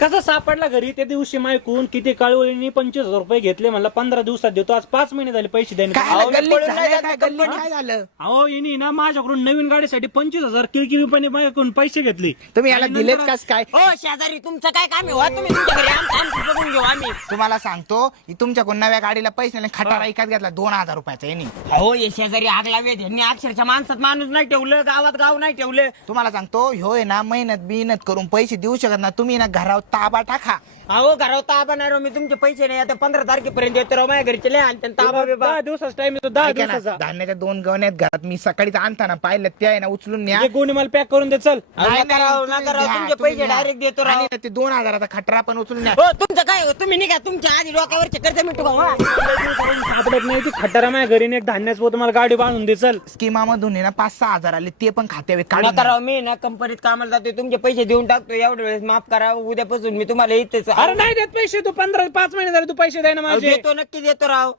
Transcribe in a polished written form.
कसा सापडला घरी त्या दिवशी मायकून किती काळवळीने 25,000 रुपये घेतले म्हणलं 15 दिवसात देतो, आज 5 महिने झाले पैसे द्यायला. काय झालं? अहो येणे ना माझ्याकडून नवीन गाडीसाठी 25,000 किरकिरीपणे माझ्याकडून पैसे घेतले. तुम्ही याला दिलेच कस काय? हो शेजारी तुमचं काय काम आहे? तुम्ही तुमच्या घरी आमचं बघून घेऊ आम्ही. तुम्हाला सांगतो तुमच्याकडून नव्या गाडीला पैसे नाही, खटारा एकाच घेतला 2,000 रुपयाचा यांनी. हो हे शेजारी आग लावेत यांनी अक्षरशः माणसात माणूस नाही ठेवलं, गावात गाव नाही ठेवलं. तुम्हाला सांगतो ह्यो आहे ना मेहनत करून पैसे देऊ शकत ना, तुम्ही ना घरावर ताबा टाका. अहो घरावर ताबा नाही राव, मी तुमचे पैसे नाही आता 15 तारखेपर्यंत येतो राव माझ्या घरी चले आणि ताबा बिबा. 10 दिवसाचा टाइम येतो, 10 ऐका ना, दिवसाचा. धान्याच्या 2 गवण्यात घरात मी सकाळीच आणताना पाहिलं ते आहे ना उचलून न्या. हे गोणी मला पॅक करून दे चल. नाही, नका राव, तुम्ही नका राव, द्या, तुमचे तुम्ही पैसे द्या. डायरेक्ट देतो राव. आणि ते 2,000चा खटरा पण उचलून न्या. हो तुमचं काय हो, तुम्ही निघा तुमच्या आधी डोक्यावरचे कर्ज मिटू का? सापडत नाही ती खटारा माझ्या घरी एक धान्याचं पोत मला गाडी बांधून दे चल. स्कीमामधून आहे ना 5-6 हजार आले, ते पण खात्यावर नका काढून राव, मी ना कंपनीत कामाला जातोय, तुमचे पैसे देऊन टाकतो एवढ्या वेळेस माफ करा. उद्यापासून मी तुम्हाला इथेच अरे नाही देत पैसे तू, 5 महिने झाले तू पैसे द्याय ना माझे. देतो, नक्की देतो राव.